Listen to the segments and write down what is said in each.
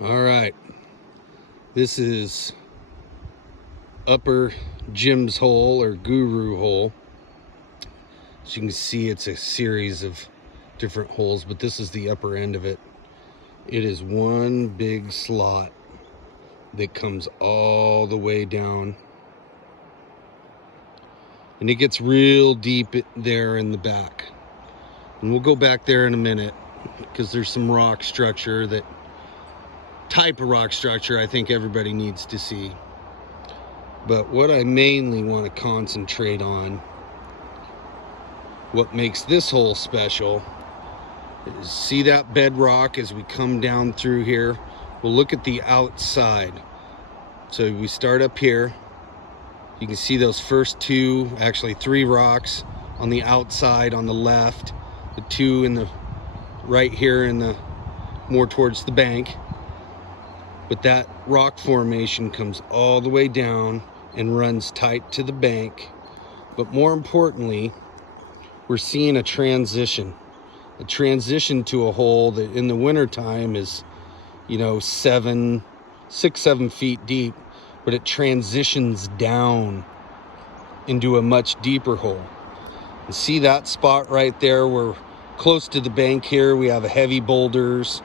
All right, this is Upper Jim's Hole or Guru Hole. As you can see, it's a series of different holes, but this is the upper end of it. It is one big slot that comes all the way down, and it gets real deep there in the back. And we'll go back there in a minute because there's some rock structure, that type of rock structure I think everybody needs to see. But what I mainly want to concentrate on, what makes this hole special, is see that bedrock as we come down through here. We'll look at the outside. So we start up here. You can see those first two, actually three rocks on the outside on the left, the two in the right here in the more towards the bank. But that rock formation comes all the way down and runs tight to the bank. But more importantly, we're seeing a transition to a hole that in the wintertime is, 6, 7 feet deep, but it transitions down into a much deeper hole. And see that spot right there? We're close to the bank here. We have heavy boulders.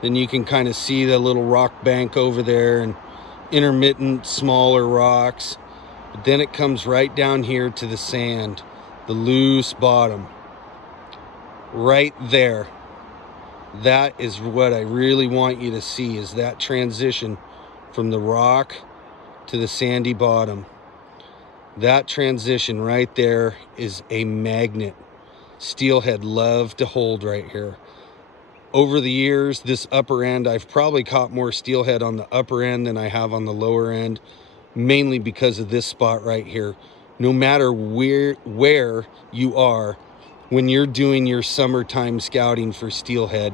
Then you can kind of see the little rock bank over there and intermittent smaller rocks. But then it comes right down here to the sand, the loose bottom. Right there. That is what I really want you to see, is that transition from the rock to the sandy bottom. That transition right there is a magnet. Steelhead love to hold right here. Over the years, this upper end, I've probably caught more steelhead on the upper end than I have on the lower end, mainly because of this spot right here. No matter where you are, when you're doing your summertime scouting for steelhead,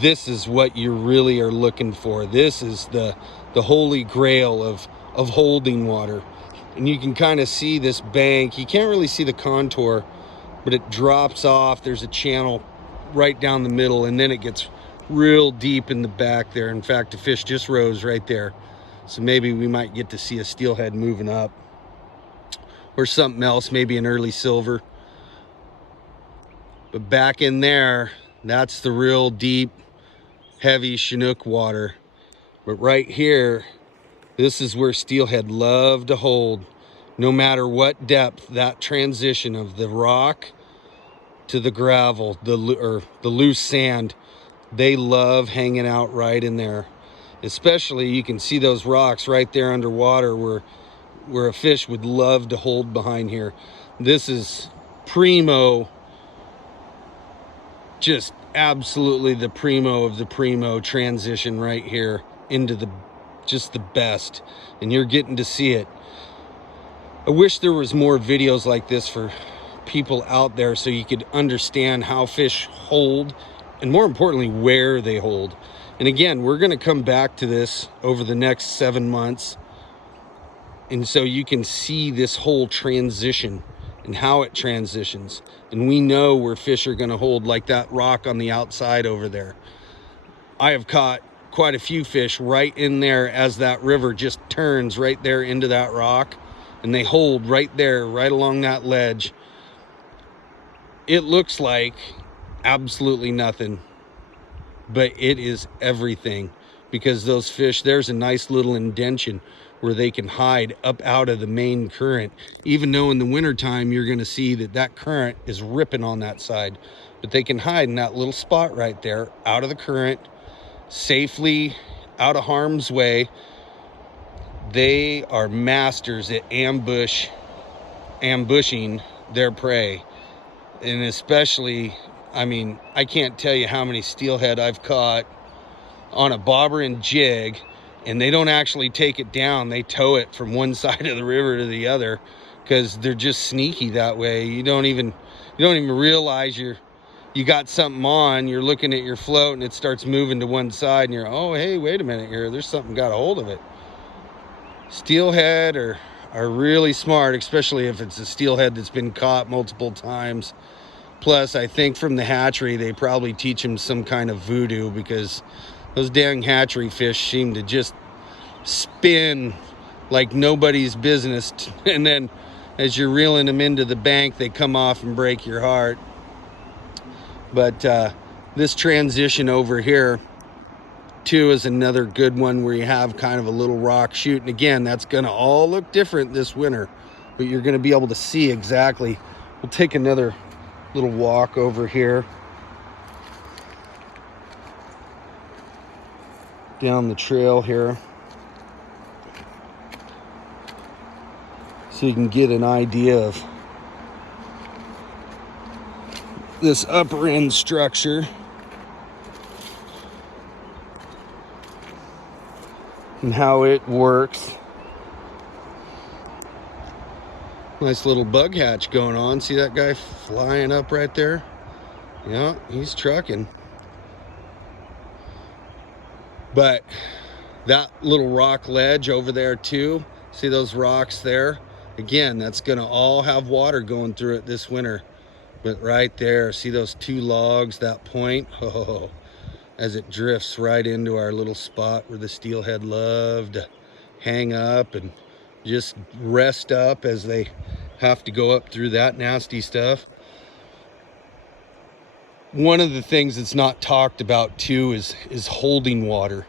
this is what you really are looking for. This is the holy grail of holding water. And you can kind of see this bank. You can't really see the contour, but it drops off. There's a channel right down the middle, and then it gets real deep in the back there. In fact, the fish just rose right there. So maybe we might get to see a steelhead moving up, or something else, maybe an early silver. But back in there, that's the real deep, heavy Chinook water. But right here, this is where steelhead love to hold. No matter what depth, that transition of the rock to the gravel, the loose sand, they love hanging out right in there. Especially, you can see those rocks right there underwater where a fish would love to hold behind here. This is primo, just absolutely the primo of the primo transition right here into just the best, and you're getting to see it. I wish there was more videos like this for people out there, so you could understand how fish hold, and more importantly, where they hold. And again, we're going to come back to this over the next 7 months, and so you can see this whole transition and how it transitions. And we know where fish are going to hold, like that rock on the outside over there. I have caught quite a few fish right in there as that river just turns right there into that rock, and they hold right there, right along that ledge. It looks like absolutely nothing, but it is everything, because those fish, there's a nice little indention where they can hide up out of the main current, even though in the wintertime you're going to see that current is ripping on that side. But they can hide in that little spot right there, out of the current, safely out of harm's way. They are masters at ambushing their prey. And especially, I can't tell you how many steelhead I've caught on a bobber and jig, and they don't actually take it down. They tow it from one side of the river to the other, because they're just sneaky that way. You don't even realize you got something on. You're looking at your float and it starts moving to one side, and you're, oh, hey, wait a minute here. There's something got a hold of it. Steelhead are really smart, especially if it's a steelhead that's been caught multiple times. Plus, I think from the hatchery, they probably teach them some kind of voodoo, because Those dang hatchery fish seem to just spin like nobody's business. And then as you're reeling them into the bank, they come off and break your heart. But this transition over here too is another good one where you have kind of a little rock shoot. And again, that's going to all look different this winter, but you're going to be able to see exactly. We'll take another little walk over here down the trail here so you can get an idea of this upper end structure and how it works. Nice little bug hatch going on. See that guy flying up right there? Yeah, he's trucking. But that little rock ledge over there too, see those rocks there? Again, that's gonna all have water going through it this winter. But right there, see those two logs, that point? Oh, as it drifts right into our little spot where the steelhead love to hang up and just rest up as they have to go up through that nasty stuff. One of the things that's not talked about too is holding water.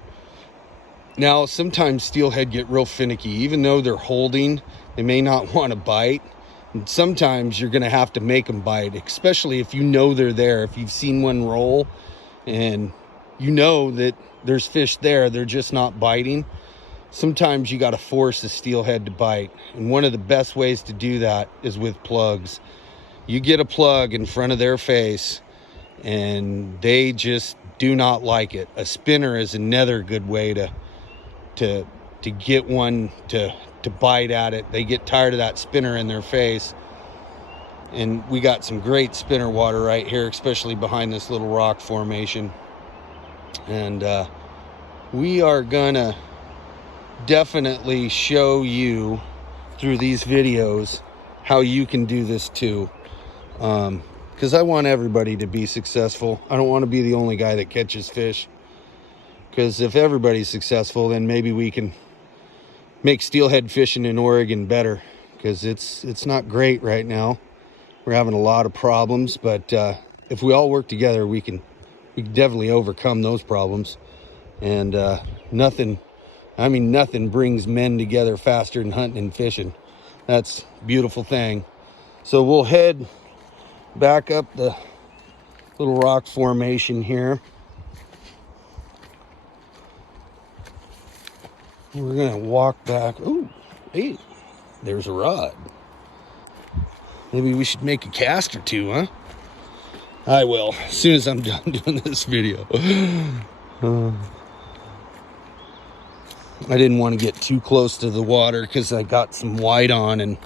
Now, sometimes steelhead get real finicky. Even though they're holding, they may not want to bite. And sometimes you're going to have to make them bite, especially if you know they're there. If you've seen one roll and you know that there's fish there, they're just not biting. Sometimes you got to force the steelhead to bite. And one of the best ways to do that is with plugs. You get a plug in front of their face and they just do not like it. A spinner is another good way to get one to bite at it. They get tired of that spinner in their face. And we got some great spinner water right here, especially behind this little rock formation. And we are gonna definitely show you through these videos how you can do this too, because I want everybody to be successful. I don't want to be the only guy that catches fish, because if everybody's successful, then maybe we can make steelhead fishing in Oregon better, because it's not great right now. We're having a lot of problems, but if we all work together, we can definitely overcome those problems. And nothing brings men together faster than hunting and fishing. That's a beautiful thing. So we'll head back up the little rock formation here. We're gonna walk back. Ooh, hey, there's a rod. Maybe we should make a cast or two, huh? I will, as soon as I'm done doing this video. I didn't want to get too close to the water because I got some white on, and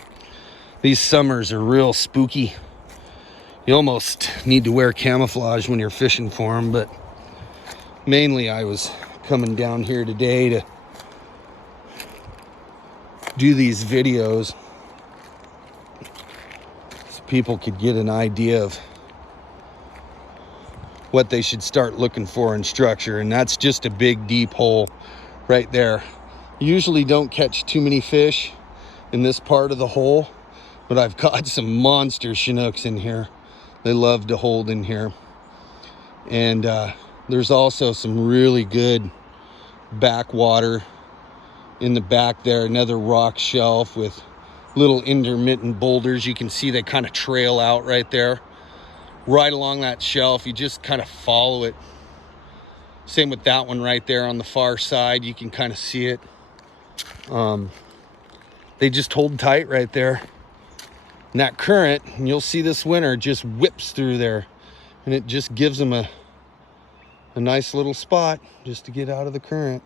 these summers are real spooky. You almost need to wear camouflage when you're fishing for them, but mainly I was coming down here today to do these videos so people could get an idea of what they should start looking for in structure. And that's just a big deep hole right there. Usually don't catch too many fish in this part of the hole, but I've caught some monster Chinooks in here. They love to hold in here. And there's also some really good backwater in the back there, another rock shelf with little intermittent boulders. You can see they kind of trail out right there, right along that shelf. You just kind of follow it. Same with that one right there on the far side. You can kind of see it. They just hold tight right there. And that current, and you'll see this winter, just whips through there. And it just gives them a nice little spot just to get out of the current.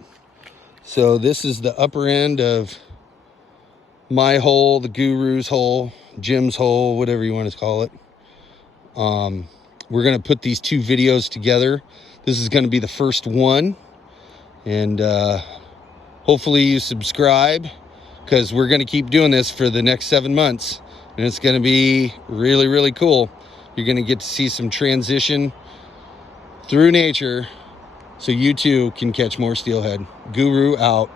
So this is the upper end of my hole, the Guru's hole, Jim's hole, whatever you want to call it. We're going to put these two videos together. This is going to be the first one. And hopefully you subscribe, because we're going to keep doing this for the next 7 months. And it's going to be really, really cool. You're going to get to see some transition through nature so you too can catch more steelhead. Guru out.